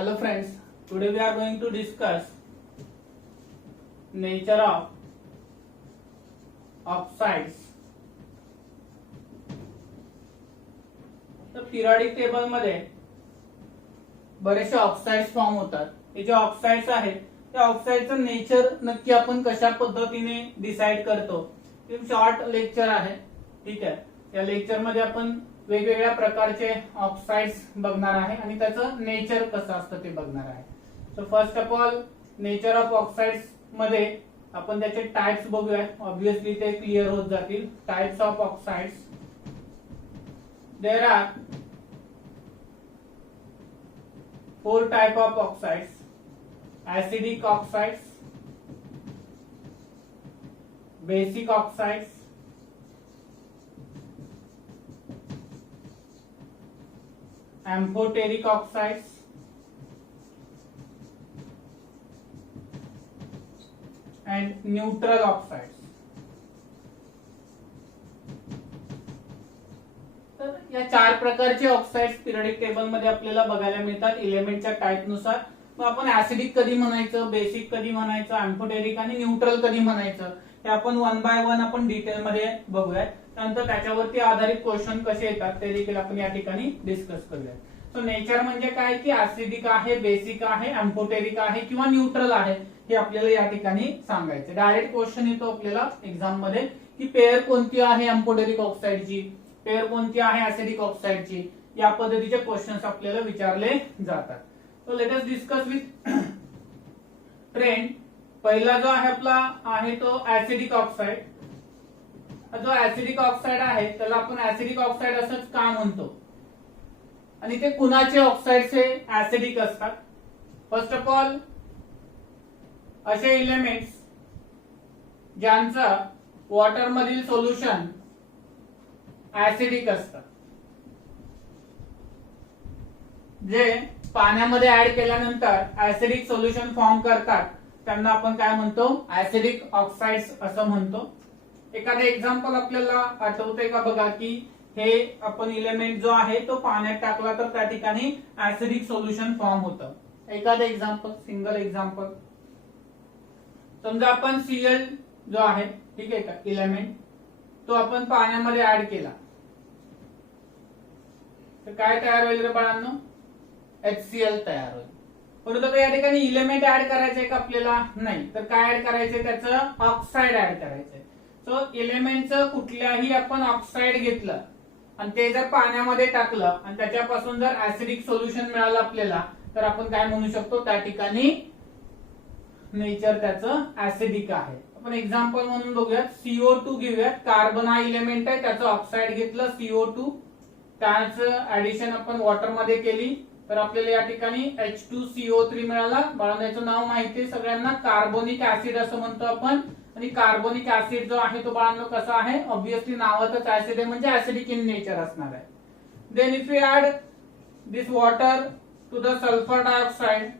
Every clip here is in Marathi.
Hello friends, today we are going to discuss nature of oxides. तर पिरियडिक टेबल मध्ये बरेचसे ऑक्साइड्स फॉर्म होतात. हे जे ऑक्साइड्स आहेत त्या ऑक्साइडचं नेचर नक्की आपण कशा पद्धतीने डिसाइड करतो हे शॉर्ट लेक्चर आहे. ठीक आहे, या लेक्चर मध्ये आपण वेगवेगळ्या प्रकारचे ऑक्साइड्स बघणार आहे आणि त्याचं नेचर कसं असतं ते बघणार आहे. So first of all nature of oxides मध्ये आपण त्याचे टाइप्स बघूया. ऑब्विसली ते क्लिअर होत जातील. Types of oxides, there are 4 type of oxides. Acidic oxides, basic oxides, amphoteric oxides, and neutral oxides. तर या 4 प्रकारचे ऑक्साइड्स पिरियडिक टेबल मध्ये आपल्याला बघायला मिळतात इलेमेंटच्या टाइप नुसार. मग आपण ऍसिडिक कधी म्हणायचं, बेसिक कधी म्हणायचं, अँफोटेरिक आणि न्यूट्रल कधी म्हणायचं हे आपण वन बाय वन आपण डिटेल मध्ये बघूया. त्यानंतर त्याच्यावरती आधारित क्वेश्चन कसे येतात ते देखील आपण या ठिकाणी डिस्कस करूया. सो नेचर म्हणजे काय की ऍसिडिक आहे, बेसिक आहे, अँफोटेरिक आहे किंवा न्यूट्रल आहे हे आपल्याला या ठिकाणी सांगायचं. डायरेक्ट क्वेश्चन येतो आपल्याला एक्झाम मध्ये की पेअर कोणती आहे अँफोटेरिक ऑक्साइडची, पेअर कोणती आहे ऍसिडिक ऑक्साइडची, या पद्धतीचे क्वेश्चन्स आपल्याला विचारले जातात. So let us discuss with trend. पहिला जो आहे आपला आहे तो ऍसिडिक ऑक्साइड. जो ऍसिडिक ऑक्साइड आहे त्याला आपण ऍसिडिक ऑक्साइड असंच का म्हणतो आणि ते कुणाचे ऑक्साइड्स हे ऍसिडिक असतात. फर्स्ट ऑफ ऑल असे एलिमेंट्स ज्यांचं वॉटर मधील सोल्युशन ऍसिडिक असतं, जे पाण्यामध्ये ऍड केल्यानंतर ऍसिडिक सोल्युशन फॉर्म करतात त्यांना आपण काय म्हणतो, ऍसिडिक ऑक्साइड्स असं म्हणतो. एखादं एक्झाम्पल आपल्याला आठवतंय का बघा की हे आपण इलेमेंट जो आहे तो पाण्यात टाकला तर त्या ठिकाणी ऍसिडिक सोल्युशन फॉर्म होतं. एखादं एक्झाम्पल, सिंगल एक्झाम्पल, समजा आपण Cl जो आहे ठीक आहे का इलेमेंट तो आपण पाण्यामध्ये ऍड केला तर काय तयार होईल रे बाळांनो, HCl तयार होईल. परंतु या ठिकाणी इलेमेंट ऍड करायचंय का आपल्याला, नाही. तर काय ऍड करायचंय, त्याचं ऑक्साइड ऍड करायचंय. सो इलेमेंटचं कुठल्याही आपण ऑक्साइड घेतलं आणि ते जर पाण्यामध्ये टाकलं आणि त्याच्यापासून जर ऍसिडिक सोल्युशन मिळालं आपल्याला तर आपण काय म्हणू शकतो, त्या ठिकाणी नेचर त्याचं ऍसिडिक आहे. आपण एक्झाम्पल म्हणून बघूयात. CO2 घेऊयात. कार्बन हा इलेमेंट आहे, त्याचं ऑक्साइड घेतलं CO2, त्याचं ऍडिशन आपण वॉटर मध्ये केली तर आपल्याला या ठिकाणी H2CO3 मिळाला. बाळांनो नाव माहिती आहे सगळ्यांना, कार्बोनिक ऍसिड असं म्हणतो आपण. आणि कार्बोनिक ऍसिड जो आहे तो बाळांनो कसा आहे, ऑब्विसली नावातच ऍसिड आहे म्हणजे ऍसिडिक इन नेचर असणार आहे. Then if you add this water to the sulphur dioxide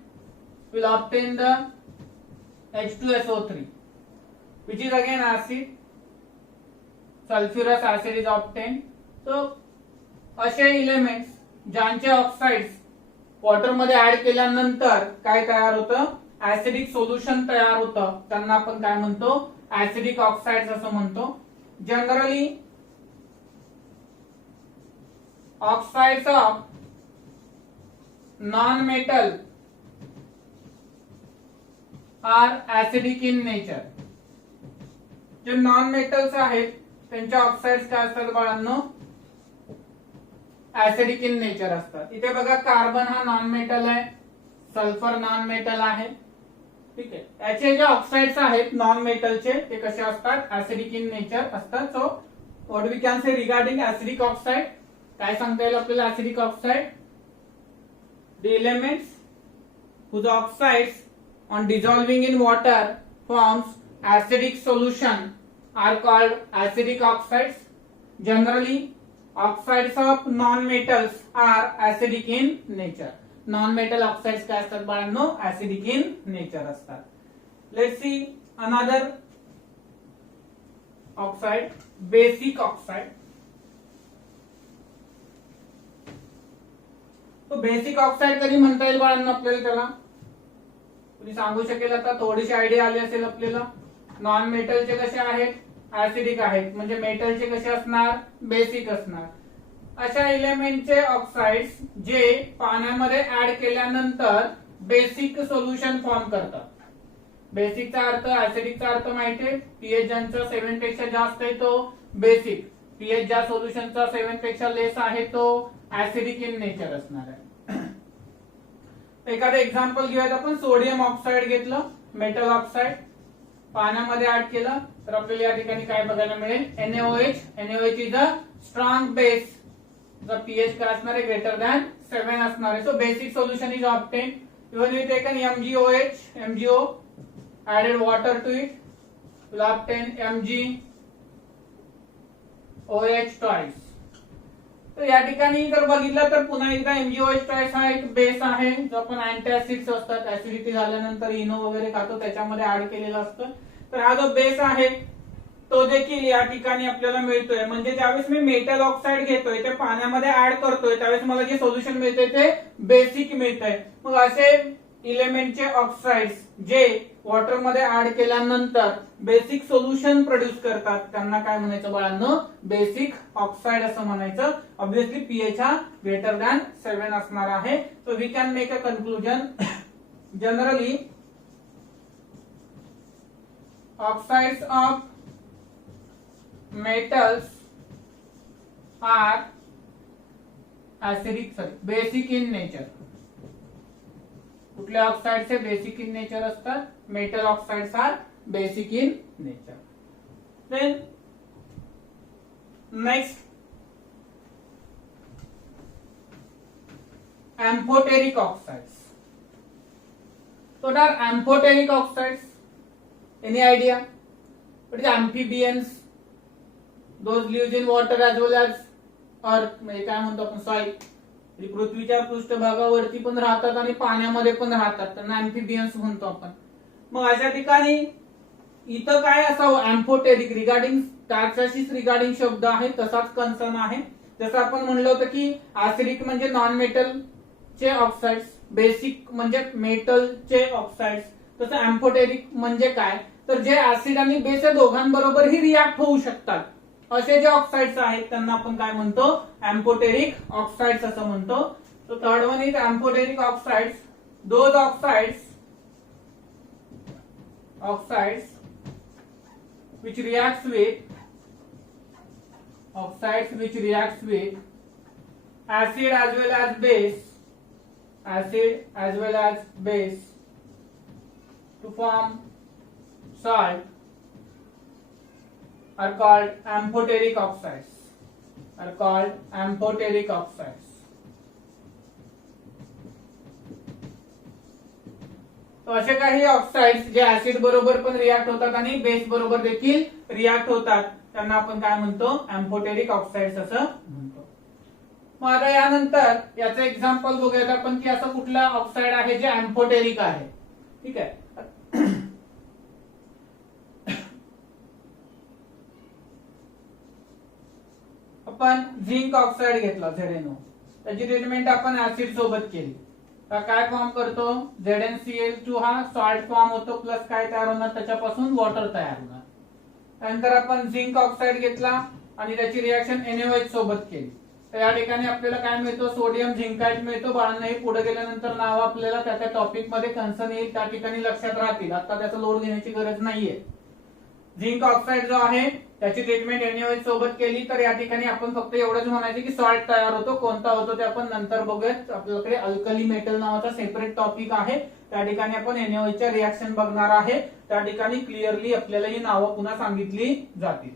will obtain the H2SO3 which is again acid. Sulfurous acid is obtained. So असे इलेमेंट्स ज्यांचे ऑक्साइड्स वॉटर मध्ये ऍड केल्यानंतर काय तयार होतं, ऍसिडिक सोल्युशन तयार होतं, त्यांना आपण काय म्हणतो, ऍसिडिक ऑक्साइड्स असं म्हणतो. Generally oxides of non metal are acidic in nature. जे नॉन मेटल्स आहेत त्यांच्या ऑक्साइड्स काय असतात बाळांनो, ऍसिडिक इन नेचर असतात. इथे बघा कार्बन हा नॉन मेटल आहे, सल्फर नॉन मेटल आहे. ठीक आहे, याचे जे ऑक्साइड्स आहेत नॉन मेटलचे ते कसे असतात, ऍसिडिक इन नेचर असतात. So what we can say regarding acidic oxide, काय सांगता येईल आपल्याला acidic oxide, the elements whose oxides on dissolving in water forms acidic solution are called acidic oxides. Generally oxides of non-metals are acidic in nature. Non-metal oxides काय असतात बाळांनो, acidic in nature असतात. Let's see another oxide, basic oxide. तो बेसिक ऑक्साईड कधी म्हणता येईल बाळांना आपल्याला? त्याला तुम्ही सांगू शकेल आता? थोडीशी आयडिया आली असेल आपल्याला. नॉन मेटलचे कसे आहेत? ऍसिडिक आहेत. म्हणजे मेटलचे कसे असणार? बेसिक असणार. अशा एलिमेंटचे ऑक्साइड्स जे पाण्यामध्ये ऍड केल्यानंतर बेसिक सोल्युशन फॉर्म करतात. बेसिकचा अर्थ, ऍसिडिकचा अर्थ माहितीये, पीएच ज्यांचा 7 पेक्षा जास्त आहे तो बेसिक, पीएच ज्या सोल्युशनचा 7 पेक्षा लेस आहे तो ऍसिडिक इन नेचर असणार आहे. एखादं एक्झाम्पल घेऊयात आपण. सोडियम ऑक्साईड घेतलं, मेटल ऑक्साईड पाण्यामध्ये ऍड केलं तर आपल्याला या ठिकाणी काय बघायला मिळेल? NaOH. NaOH is a strong base. PH काय असणार आहे? ग्रेटर दॅन 7 असणार आहे. So basic solution is obtain. Even we taken MgOH, MgO, added water to it, will obtain MgOH twice. तर या ठिकाणी जर बघितलं तर पुन्हा एकदा MgOH twice हा एक बेस आहे जो आपण अँटॅसिड्स असतात, ऍसिडिटी झाल्यानंतर इनो वगैरे खातो त्याच्यामध्ये ऍड केलेला असतं. तर हा जो बेस आहे तो देखील या ठिकाणी आपल्याला मिळतोय. म्हणजे ज्यावेळेस मी मेटल ऑक्साईड घेतोय ते पाण्यामध्ये ऍड करतोय त्यावेळेस मला जे सोल्युशन मिळतंय ते बेसिक मिळतंय. मग असे इलेमेंटचे ऑक्साइड्स जे वॉटर मध्ये ऍड केल्यानंतर बेसिक सोल्युशन प्रोड्यूस करतात त्यांना काय म्हणायचं बाळांनो? बेसिक ऑक्साइड असं म्हणायचं. ऑब्विसली पीएच हा ग्रेटर दॅन 7 असणार आहे. So we can make a conclusion. Generally oxides of metals are basic in nature. कुठल्या ऑक्साइड्स हे बेसिक इन नेचर असतात? Metal oxides are basic in nature. Then next amphoteric oxides. What are amphoteric oxides? Any idea? What is amphibians? Those lives in water as well as earth. म्हणजे काय म्हणतो आपण? सॉइल. पृथ्वीच्या पृष्ठभागावरती पण राहतात आणि पाण्यामध्ये पण राहतात. त्यांना अँफिबियन्स म्हणतो आपण. मग अशा ठिकाणी इथं काय असावं? अँफोटेरिक रिगार्डिंग त्याच्याशीच रिगार्डिंग शब्द आहे तसाच कन्सर्न आहे. जसं आपण म्हणलं होतं की ऍसिडिक म्हणजे नॉन मेटलचे ऑक्साइड्स, बेसिक म्हणजे मेटलचे ऑक्साइड्स, तसं अँफोटेरिक म्हणजे काय? तर जे ऍसिड आणि बेस या दोघांबरोबरही रिॲक्ट होऊ शकतात असे जे ऑक्साइड्स आहेत त्यांना आपण काय म्हणतो? अँफोटेरिक ऑक्साइड्स असं म्हणतो. तो third one is amphoteric oxides. Those oxides which reacts with acid as well as base to form salt are called amphoteric oxides. तो असे काही ऑक्साइड्स जे ऍसिड बरोबर पण रिॲक्ट होतात आणि बेस बरोबर देखील रिॲक्ट होतात त्यांना आपण काय म्हणतो? अँफोटेरिक ऑक्साइड्स असं म्हणतो. मग आता यानंतर याचं एक्झाम्पल बघूयात आपण की असं कुठलं ऑक्साइड आहे जे अँफोटेरिक आहे. ठीक आहे. आपण झिंक ऑक्साइड घेतला ZnO. त्याची ट्रीटमेंट आपण ऍसिड सोबत केली तर काय फॉर्म करतो? ZnCl2 हा सॉल्ट फॉर्म होतो प्लस काय तयार होणार? त्याच्यापासून वॉटर तयार होणार. त्यानंतर आपण झिंक ऑक्साइड घेतला आणि त्याची रिएक्शन NaOH सोबत केली तर या ठिकाणी आपल्याला काय मिळतो? सोडियम झिंकाइट मिळतो. बाळांना हे पुढे गेल्यानंतर नाव आपल्याला त्या टॉपिक मध्ये कन्सर्न येईल त्या ठिकाणी लक्षात राहतील. आता त्याचा लोड घेण्याची गरज नाहीये. झिंक ऑक्साइड जो आहे त्याची ट्रीटमेंट NaOH सोबत केली तर या ठिकाणी आपण फक्त एवढंच म्हणायचं की सॉल्ट तयार होतो. कोणता होतो ते आपण नंतर बघूयात. आपल्याकडे अल्कली मेटल नावाचा सेपरेट टॉपिक आहे त्या ठिकाणी आपण NaOH च्या रिएक्शन बघणार आहे. त्या ठिकाणी क्लिअरली आपल्याला ही नावं पुन्हा सांगितली जातील.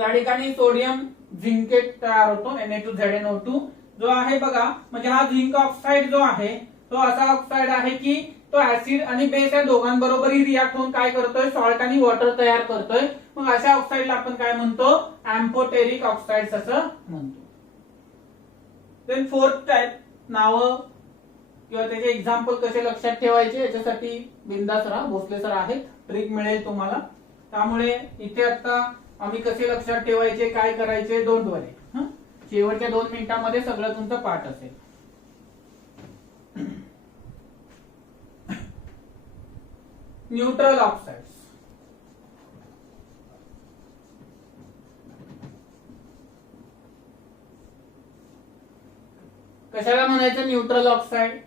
या ठिकाणी सोडियम झिंकेट तयार होतो Na2ZnO2 जो आहे बघा. म्हणजे हा झिंक ऑक्साइड जो आहे तो असा ऑक्साइड आहे की तो ऍसिड आणि बेस या दोघांबरोबरही रिॲक्ट होऊन काय करतोय? सॉल्ट आणि वॉटर तयार करतोय. मग अशा ऑक्साइडला आपण काय म्हणतो? अँफोटेरिक ऑक्साइड्स असं म्हणतो. देन फोर्थ टाइप नावं किंवा त्याचे एक्झाम्पल कसे लक्षात ठेवायचे याच्यासाठी बिंदास राहा. भोसले सर आहेत, ट्रिक मिळेल तुम्हाला. त्यामुळे इथे आता आम्ही कसे लक्षात ठेवायचे काय करायचे डोंट वरी. शेवटच्या 2 मिनिटांमध्ये सगळं तुमचं पाठ असेल. Neutral oxides. कशाला म्हणायचं न्यूट्रल ऑक्साइड?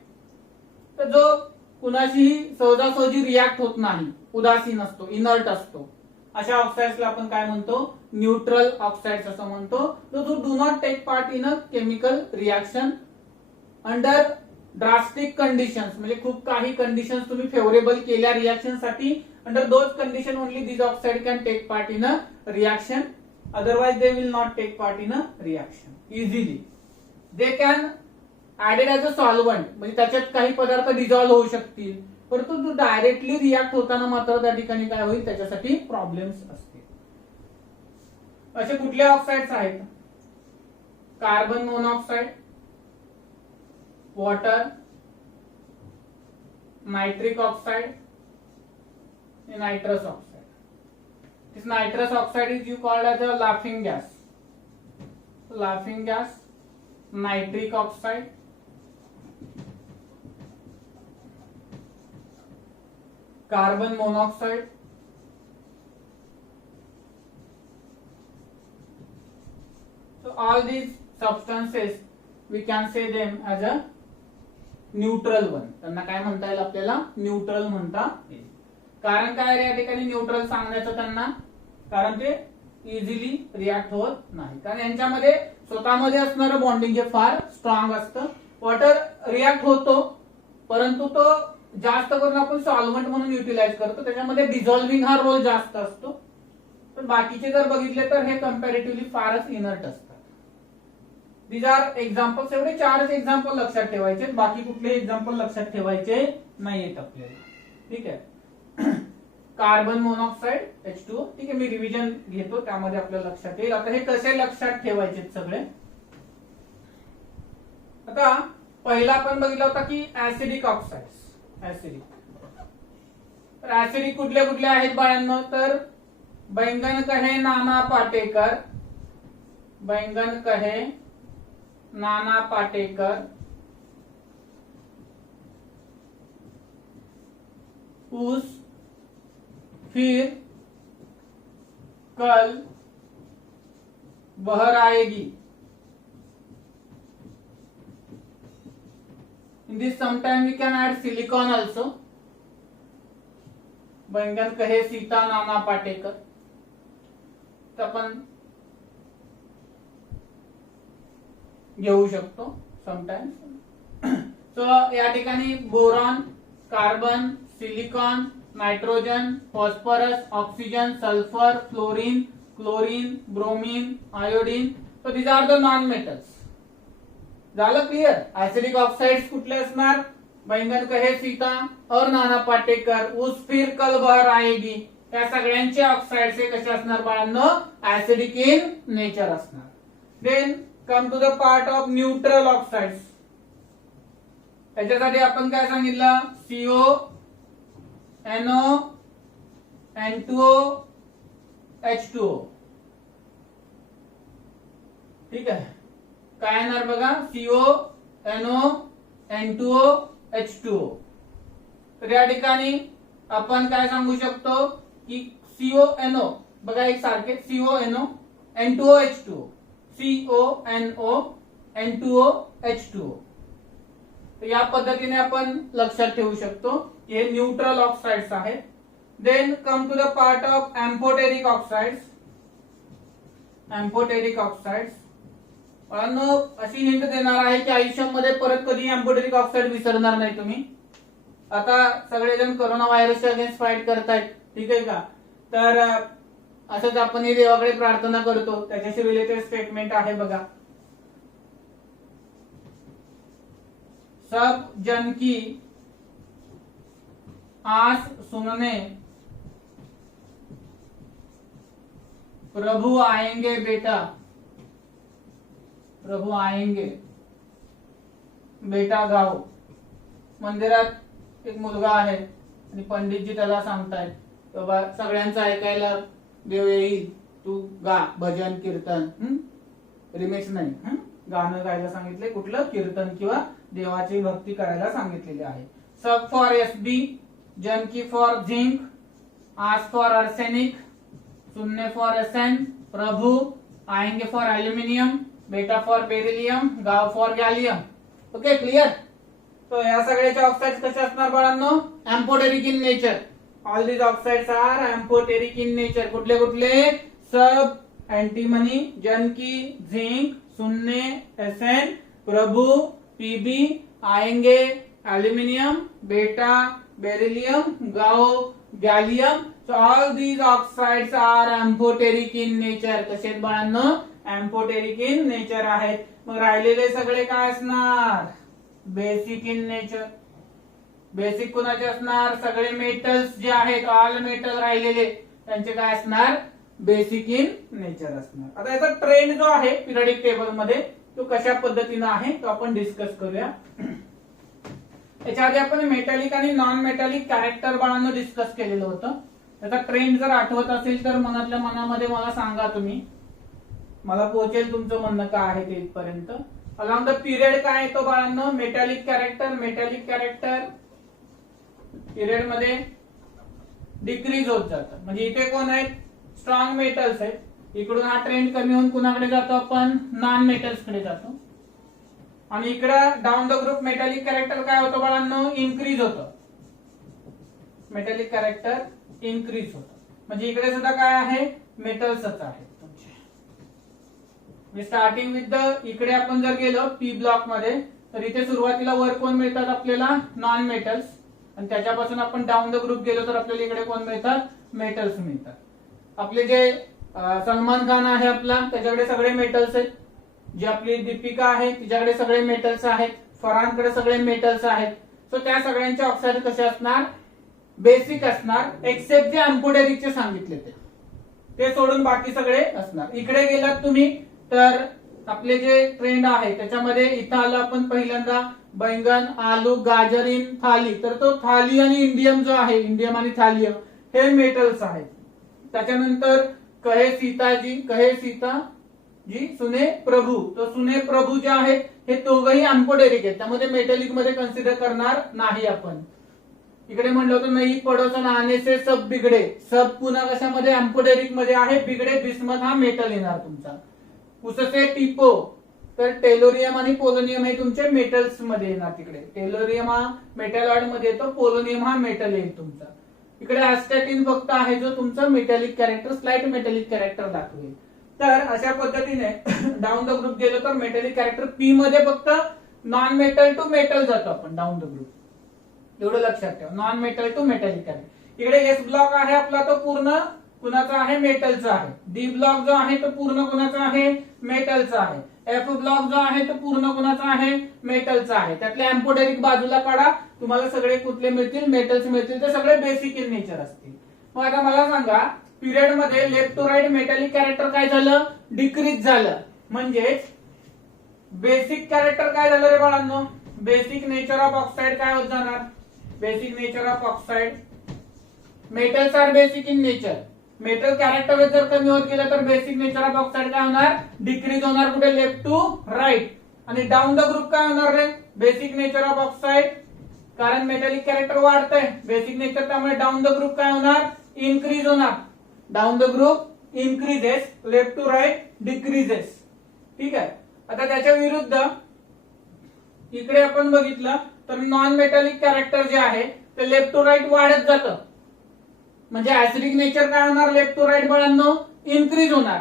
तर जो कुणाशीही सहजासहजी रिॲक्ट होत नाही, उदासीन असतो, इनर्ट असतो, अशा ऑक्साइड्सला आपण काय म्हणतो? न्यूट्रल ऑक्साइड्स असं म्हणतो. जो do not take part in a chemical reaction under drastic conditions, म्हणजे खूप काही कंडिशन्स तुम्ही फेवरेबल केल्या रिॲक्शन साठी, under those condition only this oxide can take part in a reaction, otherwise they will not take part in a reaction easily. They can added as a solvent, म्हणजे त्याच्यात काही पदार्थ डिझॉल्व्ह होऊ शकतील, परंतु तो डायरेक्टली रिॲक्ट होताना मात्र त्या ठिकाणी काय होईल, त्याच्यासाठी प्रॉब्लेम्स असतील. असे कुठले ऑक्साइड्स आहेत? Carbon monoxide, water, nitric oxide, nitrous oxide. This nitrous oxide is you called as a laughing gas. Laughing gas, nitric oxide, carbon monoxide, so all these substances we can say them as a neutral one. त्यांना काय म्हणता येईल आपल्याला? न्यूट्रल म्हणता येईल. कारण काय रे या ठिकाणी न्यूट्रल सांगण्याचं त्यांना? कारण ते इझिली रिॲक्ट होत नाही, कारण यांच्यामध्ये स्वतःमध्ये असणारं बॉन्डिंग हे फार स्ट्रॉंग असतं. वॉटर रिॲक्ट होतो, परंतु तो जास्त करून आपण सॉल्व्हंट म्हणून युटिलाइज करतो, त्याच्यामध्ये डिझॉल्विंग हा रोल जास्त असतो. पण बाकीचे जर बघितले तर हे कंपॅरेटिव्हली फारच इनर्ट असतात. These are examples. एवढे 4 एक्झाम्पल लक्षात ठेवायचे, बाकी कुठले एक्झाम्पल लक्षात ठेवायचे नाहीयेत आपल्याला. ठीक आहे. Carbon monoxide H2O. ठीक आहे, मी रिव्हिजन घेतो, त्यामध्ये आपल्याला लक्षात येईल. आता हे कसे लक्षात ठेवायचे सगळे? आता पहिला आपण बघितला होता की ऍसिडिक ऑक्साइड्स. ऍसिडिक. तर ऍसिडिक कुठले कुठले आहेत बाळांनो? तर बैंगन कहे नाना पाटेकर, बैंगन कहे नाना पाटेकर, उस, फिर, कल, बहर आएगी. In this sometime we can add silicon also. बैंगन कहे सीता नाना पाटेकर. तर आपण घेऊ शकतो समटाइम्स. सो या ठिकाणी boron, carbon, silicon, nitrogen, phosphorus, oxygen, sulphur, fluorine, chlorine, bromine, iodine. So these are the non metals. झालं क्लिअर? ऍसिडिक ऑक्साइड्स कुठले असणार? बैंगन कहे सीता और नाना पाटेकर, उस फिर कल बहर आएगी. या सगळ्यांचे ऑक्साइड्स हे कसे असणार बाळांनो? ऍसिडिक इन नेचर असणार. Then come to the part of neutral oxides. त्याच्यासाठी आपण काय सांगितलं? CO, NO, N2O, H2O. ठीक आहे, काय येणार बघा? CO, NO, N2O, H2O. तर या ठिकाणी आपण काय सांगू शकतो की CONO बघा एक सारखे CONO, N2O, H2O, CONO, N2O, H2O. तर या पद्धतीने आपण लक्षात ठेवू शकतो की हे न्यूट्रल ऑक्साइड्स आहेत. Then come to the part of amphoteric oxides. Amphoteric oxides अशी हिंट देणार आहे की आयुष्यामध्ये परत कधी एम्फोटेरिक ऑक्साइड विसरणार नाही तुम्ही. आता सगळेजण कोरोना व्हायरसच्या अगेन्स्ट फाईट करतायत, ठीक आहे का? तर असंच आपण ही देवाकडे प्रार्थना करतो, त्याच्याशी रिलेटेड स्टेटमेंट आहे बघा. सब जन की आस सुनने प्रभु आएंगे बेटा, प्रभु आएंगे बेटा गाओ. मंदिरात एक मुलगा आहे आणि पंडितजी त्याला सांगतायत बाबा सगळ्यांचं ऐकायला देव येईल, तू गा भजन कीर्तन. रिमेक्स नाही, गाणं गायला सांगितले, कुठलं कीर्तन किंवा देवाची भक्ती करायला सांगितलेले आहे. सब फॉर SB जन की फॉर झिंक, आस फॉर आर्सेनिक, शून्य फॉर एसएन, प्रभु आएंगे फॉर एल्युमिनियम, बेटा फॉर बेरिलियम, गाव फॉर गॅलियम. Okay, clear. तो या सगळ्याचे ऑक्साइड्स कसे असणार बाळांनो? Amphoteric in nature. All these oxides are amphoteric in nature. कुठले कुठले? सब, एंटीमनी, जनकी, झिंक, शून्य, एसएन, प्रभु, पीबी, आएंगे, एल्युमिनियम, बेटा, बेरिलियम, गाओ, gallium. So all these oxides are amphoteric in nature. कसे आहेत बाळांनो? एम्फोटेरिक इन नेचर आहेत. मग राहिलेले सगळे काय असणार? Basic in nature. बेसिक कोणाचे असणार? सगळे मेटल्स जे आहेत, ऑल मेटल राहिलेले त्यांचे काय असणार? बेसिक इन नेचर असणार. आता याचा ट्रेंड जो आहे पिरियडिक टेबल मध्ये तो कशा पद्धतीने आहे तो आपण डिस्कस करूया. याच्या आधी आपण मेटॅलिक आणि नॉन मेटॅलिक कॅरेक्टर बाळांनो डिस्कस केलेलं होतं. त्याचा ट्रेंड जर आठवत असेल तर मनातल्या मनामध्ये मला सांगा तुम्ही. मला पोहोचेल तुमचं म्हणणं काय आहे ते इथपर्यंत. अलॉंग द पिरियड काय येतो बाळांनो? Metallic character. Metallic character period मध्ये डिक्रीज होत जातं. म्हणजे इथे कोण आहेत? स्ट्रॉंग मेटल्स आहेत. इकडून हा ट्रेंड कमी होऊन कुणाकडे जातो? आपण नॉन मेटल्स कडे जातो. आणि इकडे down the group metallic character काय होतं बाळांनो? इन्क्रीज होतं. मेटॅलिक कॅरेक्टर इन्क्रीज होतं. म्हणजे इकडे सुद्धा काय आहे? मेटल्सच आहेत तुमचे. स्टार्टिंग विथ द, इकडे आपण जर गेलो पी ब्लॉक मध्ये तर इथे सुरुवातीला वर कोण मिळतात आपल्याला? Non metals. आणि त्याच्यापासून आपण डाऊन द ग्रुप गेलो तर आपल्याला इकडे कोण मिळतात? मेटल्स मिळतात. आपले जे सलमान खान आहे आपला, त्याच्याकडे सगळे मेटल्स आहेत. जी आपली दीपिका आहे तिच्याकडे सगळे मेटल्स आहेत. फरहानकडे सगळे मेटल्स आहेत. सो त्या सगळ्यांचे ऑक्साईड कसे असणार? बेसिक असणार. एक्सेप्ट जे एम्फोटेरिकचे सांगितले ते सोडून बाकी सगळे असणार. इकडे गेलात तुम्ही तर आपले जे ट्रेंड आहे त्याच्यामध्ये इथं आलं आपण पहिल्यांदा बैंगन, आलू, गाजर इन थाली. तर तो थाली आणि इंडियम जो आहे, इंडियम आणि थालियम हे मेटल्स आहेत. त्याच्यानंतर कहे सीताजी, कहे सीता जी सुने प्रभू. तो सुने प्रभू जे आहेत हे दोघही एम्फोटेरिक आहेत. त्यामध्ये मेटॅलिक मध्ये कन्सिडर करणार नाही आपण. इकडे म्हणलं होतं नाही पडोसन आने से सब बिगडे. सब पुन्हा कशामध्ये? एम्फोटेरिक मध्ये आहे. बिगडे बिस्मथ हा मेटल येणार तुमचा. उससे टिपो तर टेलोरियम आणि पोलोनियम हे तुमचे मेटल्स मध्ये येणार. तिकडे टेलोरियम हा मेटॅलॉइड मध्ये येतो, पोलोनियम हा मेटल येईल तुमचा. इकडे ॲस्टॅटिन फक्त आहे जो तुमचा metallic character, slight metallic character दाखवेल. तर अशा पद्धतीने डाऊन द ग्रुप गेलो तर मेटॅलिक कॅरेक्टर पी मध्ये फक्त नॉन मेटल टू मेटल जातो आपण डाऊन द ग्रुप. एवढं लक्षात ठेवा. Non metal to metallic character. इकडे एस ब्लॉक आहे आपला तो पूर्ण कुणाचा आहे? मेटलचा आहे. डी ब्लॉक जो आहे तो पूर्ण कुणाचा आहे? मेटलचा आहे. एफ ब्लॉक जो आहे तो पूर्ण कुणाचा आहे? मेटलचा आहे. त्यातले एम्फोटेरिक बाजूला काढा. तुम्हाला सगळे कुठले मिळतील? मेटल्स मिळतील. ते सगळे बेसिक इन नेचर असतील. मग आता मला सांगा पिरियड मध्ये left to right metallic character काय झालं? डिक्रीज झालं. म्हणजेच बेसिक कॅरेक्टर काय झालं रे बाळांनो? बेसिक नेचर ऑफ ऑक्साइड काय होत जाणार? Basic nature of oxide. Metals are basic in nature. Metal character जर कमी होत गेलं तर बेसिक नेचर ऑफ ऑक्साइड काय होणार? डिक्रीज होणार. कुठे? Left to right. आणि डाऊन द ग्रुप काय होणार रे? Basic nature of oxide. कारण मेटॅलिक कॅरेक्टर वाढतंय बेसिक नेचर, त्यामुळे डाऊन द ग्रुप काय होणार? इन्क्रीज होणार. Down the group increases, left to right decreases. ठीक आहे. आता त्याच्या विरुद्ध इकडे आपण बघितलं तर नॉन मेटॅलिक कॅरेक्टर जे आहे ते लेफ्ट टू राईट वाढत जातं. म्हणजे ऍसिडिक नेचर काय होणार? लेफ्ट टू राईट बाळांनो इन्क्रीज होणार.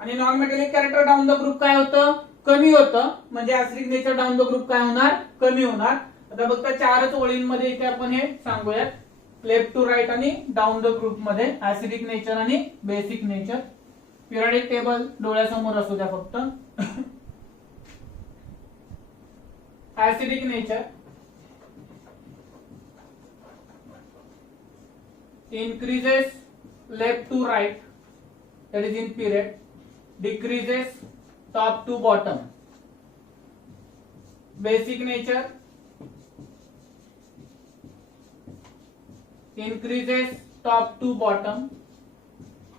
आणि non metallic character down the group काय होतं? कमी होतं. म्हणजे acidic nature down the group काय होणार? कमी होणार. आता फक्त 4च ओळींमध्ये इथे आपण हे सांगूयात. लेफ्ट टू राईट आणि डाऊन द ग्रुप मध्ये ऍसिडिक नेचर आणि बेसिक नेचर. पिरियडिक टेबल डोळ्यासमोर असू द्या फक्त. Acidic nature increases left to right, that is in period, decreases top to bottom. Basic nature increases top to bottom,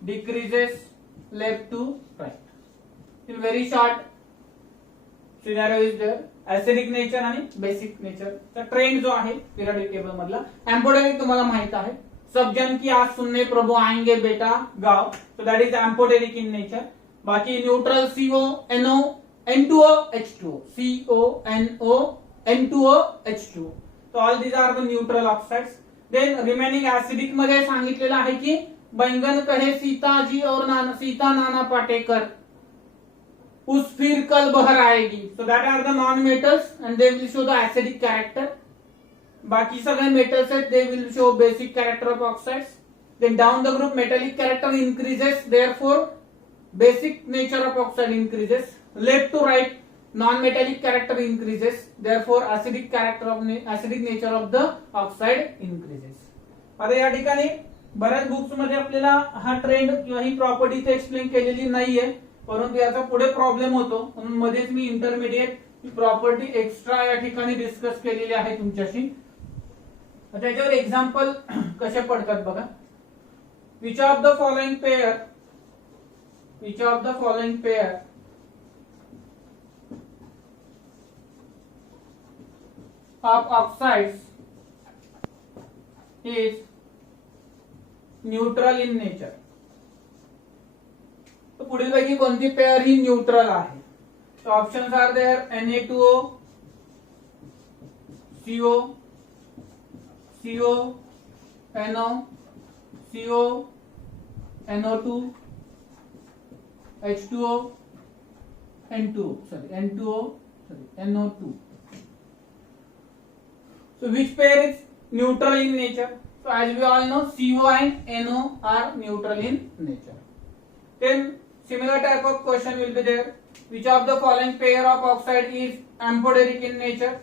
decreases left to right. In very short scenario is there. Acidic nature आणि बेसिक नेचरचा ट्रेंड जो आहे पिरियोडिक टेबल मधला. एम्फोटेरिक तुम्हाला माहित आहे, सब जन की आज सुनने प्रभु आएंगे बेटा गाओ, so that is amphoteric in nature. बाकी neutral CO NO N2O H2O, CO NO N2O H2O. So all these are the neutral oxides. Then remaining acidic मध्ये सांगितलेलं आहे की बैंगन कहे सीताजी और सीता नाना पाटेकर, उस फिर कल बहर आएगी. So that are the non-metals and they will show the acidic character. बाकी सगळे metals आहेत, they will show basic character of oxides. Then down the group metallic character increases, therefore basic nature of oxide increases. Left to right non-metallic character increases, therefore acidic nature of the oxide increases. आता या ठिकाणी बऱ्याच बुक्स मध्ये आपल्याला हा ट्रेंड किंवा ही प्रॉपर्टी इथे एक्सप्लेन केलेली नाहीये, परंतु याचा पुढे प्रॉब्लेम होतो म्हणून मध्येच मी इंटरमिडिएट ही प्रॉपर्टी एक्स्ट्रा या ठिकाणी डिस्कस केलेली आहे तुमच्याशी. त्याच्यावर एक्झाम्पल कसे पडतात बघा. Which of the following pair of oxides is neutral in nature. तो पुढील पैकी कोणती पेअर ही न्यूट्रल आहे? So options are there: Na2O, CO, CO, NO, CO, NO2, H2O, NO2. So which pair is neutral in nature? So as we all know, CO and NO are neutral in nature. Then similar type of question will be there. Which of the following pair of oxide is amphoteric in nature?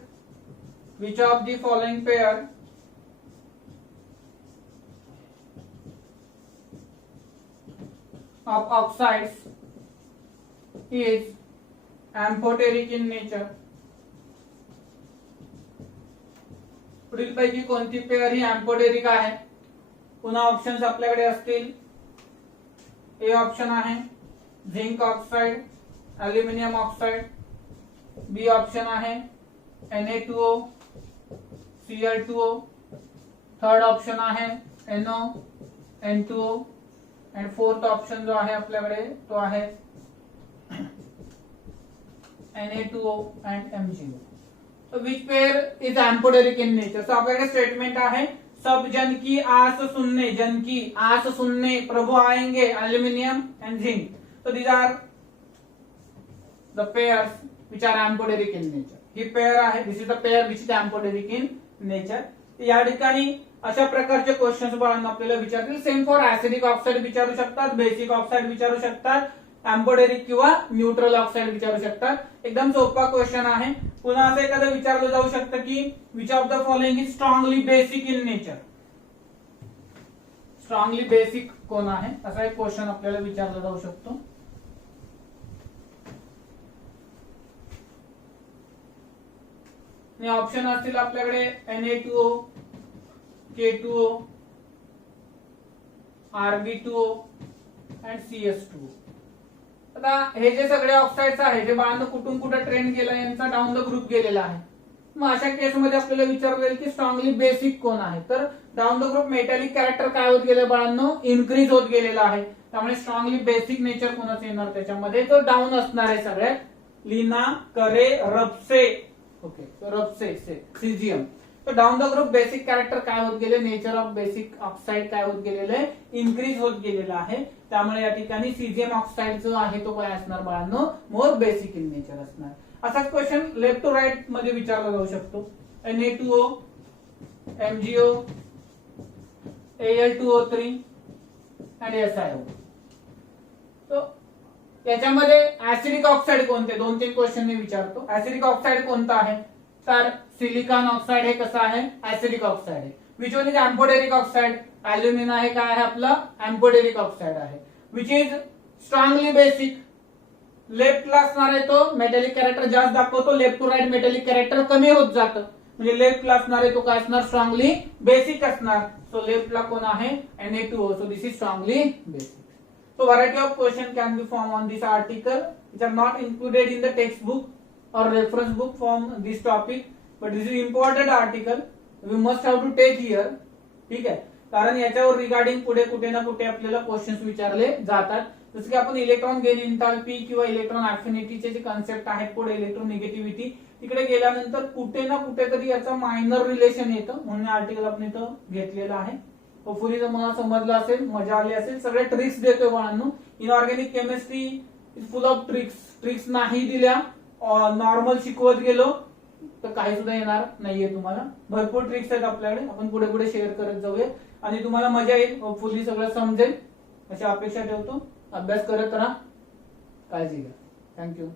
Which of the following pair of oxides is amphoteric in nature? पुढील पैकी कोणती पेअर ही एम्फोटेरिक आहे? पुन्हा ऑप्शन्स आपल्याकडे असतील. ए ऑप्शन आहे झिंक ऑक्साइड, अल्युमिनियम ऑक्साइड. बी ऑप्शन आहे Na2O, Cl2O. थर्ड ऑप्शन आहे NO, N2O. आणि फोर्थ ऑप्शन जो आहे आपल्याकडे तो आहे Na2O and MgO. Which pair is amphoteric in nature? So आपल्याकडे स्टेटमेंट आहे सब जन की आस सुनने प्रभु आएंगे aluminium and zinc. So these are the pairs which are amphoteric in nature. ही पेयर आहे, this is the pair which is amphoteric in nature. या ठिकाणी अशा प्रकारचे क्वेश्चन्स बाळांना आपल्याला विचारतील. सेम फॉर ऍसिडिक ऑक्साइड विचारू शकतात, बेसिक ऑक्साइड विचारू शकतात, एम्फोटेरिक किंवा न्यूट्रल ऑक्साइड विचारू शकतात. एकदम सोपा क्वेश्चन आहे. पुन्हा असं एखादं विचारलं जाऊ शकतं की which of the following is strongly basic in nature? Strongly basic कोण आहे असा एक क्वेश्चन आपल्याला विचारला जाऊ शकतो. ऑप्शन असतील आपल्याकडे Na2O, K2O, Rb2O and CS2O. आता हे जे सगळे ऑक्साइड्स आहे जे बाळांना कुठून कुठे ट्रेंड केला यांचा डाऊन द ग्रुप गेलेला आहे. मग अशा केसमध्ये आपल्याला विचारलेलं की स्ट्रॉंगली बेसिक कोण आहे? तर down the group metallic character काय होत गेलं बाळांनो? इन्क्रीज होत गेलेला आहे. त्यामुळे स्ट्रॉंगली बेसिक नेचर कोणाचं येणार त्याच्यामध्ये? तो डाऊन असणार आहे सगळ्यात. लीना, करे, रबसे, ओके, रबसे सीजियम. तर down the group basic character काय होत गेले? नेचर ऑफ बेसिक ऑक्साइड काय होत गेलेलं आहे? इन्क्रीज होत गेलेला आहे. त्यामुळे या ठिकाणी सीजियम ऑक्साइड जो आहे तो काय असणार बाळांनो? मोर बेसिक इन नेचर असणार. असाच क्वेश्चन लेफ्ट टू राईट मध्ये विचारला जाऊ शकतो. Na2O, MgO, Al2O3 आणि SiO. तो याच्यामध्ये ऍसिडिक ऑक्साइड कोणते? 2-3 क्वेश्चन मी विचारतो. ऍसिडिक ऑक्साइड कोणता आहे? तर सिलिकॉन ऑक्साइड हे कसं आहे? ऍसिडिक ऑक्साइड आहे. Which one is amphoteric oxide? Alumina हे काय आहे आपलं? एम्फोटेरिक ऑक्साइड आहे. Which is strongly basic? लेफ्टला असणार आहे तो मेटॅलिक कॅरेक्टर जास्त दाखवतो, left to right metallic character कमी होत जातं. म्हणजे लेफ्टला असणार आहे तो काय असणार? स्ट्रॉंगली बेसिक असणार. सो लेफ्टला कोण आहे? Na2O. So this is strongly basic. So variety of question can be formed on this article which are not included in the textbook. or reference book from this topic, but this is important article. We must have to take here. ठीक आहे, कारण याच्यावर रिगार्डिंग पुढे कुठे ना कुठे आपल्याला क्वेश्चन्स विचारले जातात. जसं की आपण इलेक्ट्रॉन गेन एन्थाल्पी किंवा इलेक्ट्रॉन अफिनिटीचे जे कन्सेप्ट आहेत पुढे इलेक्ट्रोनिगेटिव्हिटी, तिकडे गेल्यानंतर कुठे ना कुठेतरी याचा मायनर रिलेशन येतं, म्हणून आर्टिकल आपण इथं घेतलेलं आहे. होपफुली मला समजलं असेल, मजा आली असेल. सगळे ट्रिक्स देतोय बाळांनो. Inorganic chemistry is full of tricks. Tricks नाही दिल्या, नॉर्मल शिकवत गेलो तर काही सुद्धा येणार नाहीये तुम्हाला. भरपूर ट्रिक्स आहेत आपल्याकडे, आपण पुढे पुढे शेअर करत जाऊया आणि तुम्हाला मजा येईल. होपफुली सगळं समजेल अशी अपेक्षा ठेवतो. अभ्यास करत राहा, काळजी घ्या. थँक्यू.